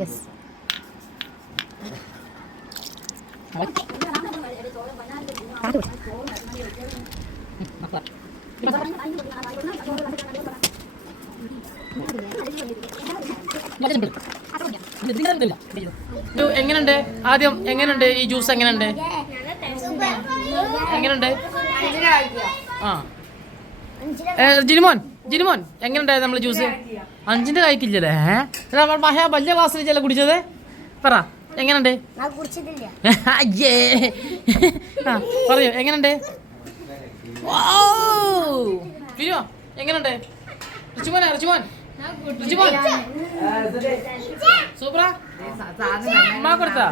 Yes. എങ്ങനെയുണ്ട്? ആദ്യം എങ്ങനെയുണ്ട് ഈ ജ്യൂസ്? എങ്ങനെയുണ്ട്? എങ്ങനെയുണ്ട്? ആ ജിനിമോൻ എങ്ങനെയുണ്ടായത് നമ്മള് ജ്യൂസ്? 5ന്റെ കഴിക്കില്ലല്ലേ? നമ്മൾ മഹാ വലിയ ക്ലാസ്സിൽ കുടിച്ചത്. പറ എങ്ങനെയുണ്ട്? അയ്യേ പറയൂ എങ്ങനെയുണ്ട്? പിരിയോ എങ്ങനെയുണ്ട്? റിച്ചുമോൻ സൂപ്പറാ. കൊടുത്താ